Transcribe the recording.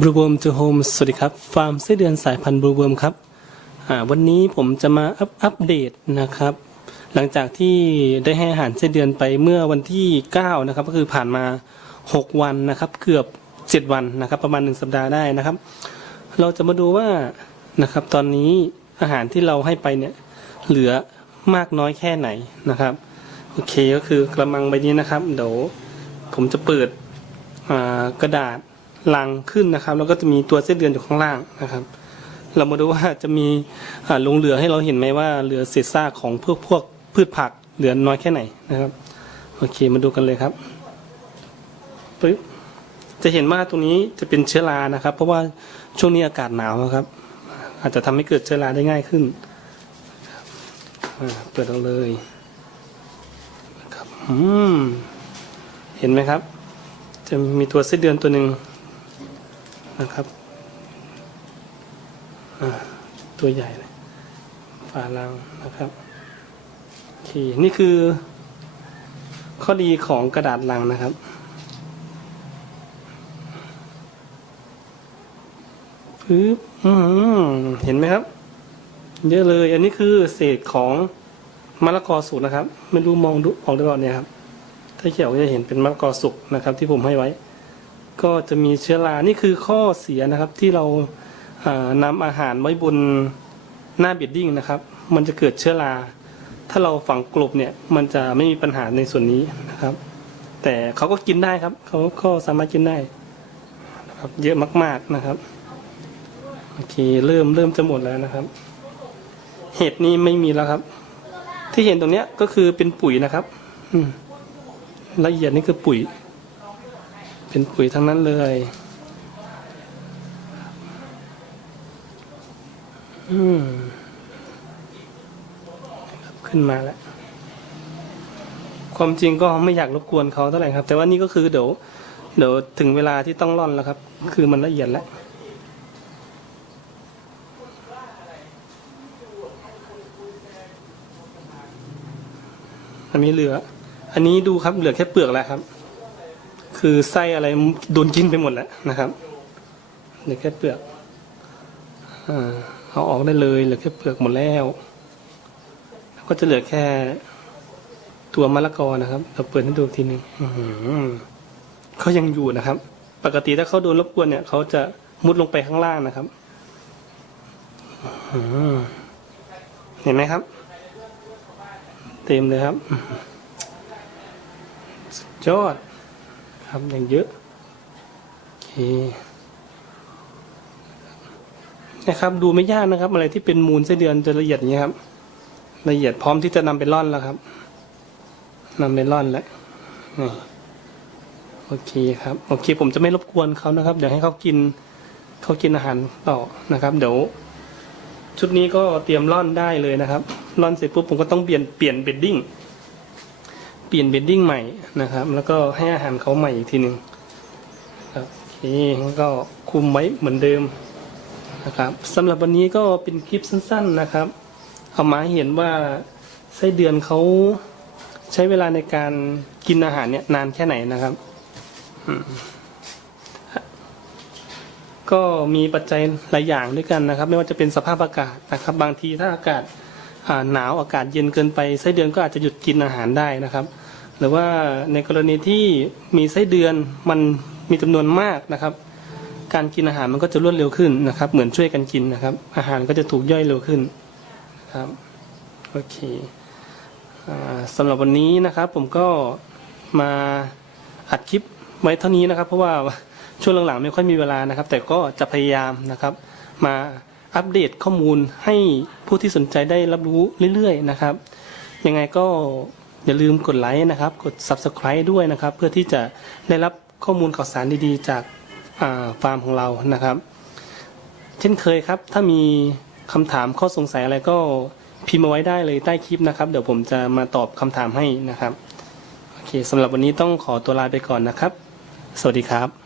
บรูเวิร์มจูโฮมสวัสดีครับ ฟาร์มไส้เดือนสายพันธุ์บรูเวิร์มครับวันนี้ผมจะมาอัปอัปเดตนะครับ หลังจากที่ได้ให้อาหารไส้เดือนไปเมื่อวันที่ 9 นะครับ ก็คือผ่านมา 6 วันนะครับ เกือบ 7 วันนะครับ ประมาณ 1 สัปดาห์ได้นะครับ เราจะมาดูว่านะครับ ตอนนี้อาหารที่เราให้ไปเนี่ย เหลือมากน้อยแค่ไหนนะครับ โอเคก็คือกระมังใบนี้นะครับ เดี๋ยวผมจะเปิดกระดาษ ลังขึ้นนะครับ แล้วก็จะมีตัวเส้นเดือนอยู่ข้างล่างนะครับ เรามาดูว่าจะมีอ่าลงเหลือให้เราเห็นไหมว่าเหลือเศษซากของพวกพวกพืชผักเหลือน้อยแค่ไหนนะครับโอเคมาดูกันเลยครับปึ๊บจะเห็นว่าตรงนี้จะเป็นเชื้อรานะครับ เพราะว่าช่วงนี้อากาศหนาวนะครับ อาจจะทำให้เกิดเชื้อราได้ง่ายขึ้นเปิดเอาเลยครับอืมเห็นไหมครับ จะมีตัวไส้นเดือนตัวหนึ่ง นะครับตัวใหญ่เลยฝาลังนะครับโอเคนี่คือ ข้อดีของกระดาษลังนะครับปึ๊บเห็นไหมครับ เยอะเลย อันนี้คือเศษของมะละกอสุกนะครับ ไม่รู้มองดูออกหรือเปล่าเนี่ยครับ ถ้าเขียวก็จะเห็นเป็นมะละกอสุกนะครับ ที่ผมให้ไว้ ก็จะมีเชื้อรา นี่คือข้อเสียนะครับที่เราอ่านำอาหารไว้บนหน้าเบียดดิ้งนะครับ มันจะเกิดเชื้อรา ถ้าเราฝังกลบเนี่ยมันจะไม่มีปัญหาในส่วนนี้นะครับ แต่เขาก็กินได้ครับ เขาก็สามารถกินได้นะครับเยอะมากๆนะครับโอเคเริ่มเริ่มจะหมดแล้วนะครับ เห็ดนี่ไม่มีแล้วครับ ที่เห็นตรงเนี้ยก็คือเป็นปุ๋ยนะครับอืมละเอียดนี่คือปุ๋ย เป็นปุ๋ยทั้งนั้นเลยอืมครับขึ้นมาแล้วความจริงก็ไม่อยากรบกวนเขาเท่าไหร่ครับ แต่ว่านี่ก็คือเดี๋ยวเดี๋ยวถึงเวลาที่ต้องร่อนแล้วครับ คือมันละเอียดแล้วอันนี้เหลือ อันนี้ดูครับเหลือแค่เปลือกแล้วครับ คือไส้อะไรโดนกินไปหมดแล้วนะครับเหลือแค่เปลือกเอาออกได้เลยเหลือแค่เปลือกหมดแล้วก็จะเหลือแค่ตัวมะละกอนะครับ เราเปิดให้ดูทีหนึ่งเขายังอยู่นะครับ ปกติถ้าเขาโดนรบกวนเนี่ยเขาจะมุดลงไปข้างล่างนะครับเห็นไหมครับ เต็มเลยครับยอด ครับอย่างเยอะโอเคนะครับ ดูไม่ยากนะครับ อะไรที่เป็นมูลไส้เดือนจะละเอียดอย่างนี้ยครับ ละเอียดพร้อมที่จะนำไปร่อนแล้วครับนำไปร่อนแล้วนี่โอเคครับโอเค ผมจะไม่รบกวนเขานะครับเดี๋ยวให้เขากินเขากินอาหารต่อนะครับ เดี๋ยวชุดนี้ก็เตรียมร่อนได้เลยนะครับร่อนเสร็จปุ๊บผมก็ต้องเปลี่ยนเปลี่ยนเบดดิ้ง ปลี่ยนเบดดิ้งใหม่นะครับ แล้วก็ให้อาหารเขาใหม่อีกทีหนึ่งครับโอเคแล้วก็คุมไว้เหมือนเดิมนะครับสำหรับวันนี้ก็เป็นคลิปสั้น ๆนะครับ เอามาเห็นว่าไส้เดือนเขาใช้เวลาในการกินอาหารเนี่ยนานแค่ไหนนะครับ ก็มีปัจจัยหลายอย่างด้วยกันนะครับ ไม่ว่าจะเป็นสภาพอากาศนะครับ บางทีถ้าอากาศหนาวอากาศเย็นเกินไปไส้เดือนก็อาจจะหยุดกินอาหารได้นะครับ หรือว่าในกรณีที่มีไส้เดือนมันมีจำนวนมากนะครับ การกินอาหารมันก็จะรวดเร็วขึ้นนะครับ เหมือนช่วยกันกินนะครับ อาหารก็จะถูกย่อยเร็วขึ้นนะครับโอเคอ่าสำหรับวันนี้นะครับ ผมก็มาอัดคลิปไว้เท่านี้นะครับ เพราะว่าช่วงหลังๆไม่ค่อยมีเวลานะครับ แต่ก็จะพยายามนะครับ มาอัปเดตข้อมูลให้ผู้ที่สนใจได้รับรู้เรื่อยๆนะครับ ยังไงก็ อย่าลืมกดไลค์นะครับ กด Subscribe ด้วยนะครับ เพื่อที่จะได้รับข้อมูลข่าวสารดีๆ จากาฟาร์มของเรานะครับ เช่นเคยครับ ถ้ามีคำถามข้อสงสัยอะไรก็พิมพ์มาไว้ได้เลยใต้คลิปนะครับ เดี๋ยวผมจะมาตอบคำถามให้นะครับ โอเคสำหรับวันนี้ต้องขอตัวลาไปก่อนนะครับ สวัสดีครับ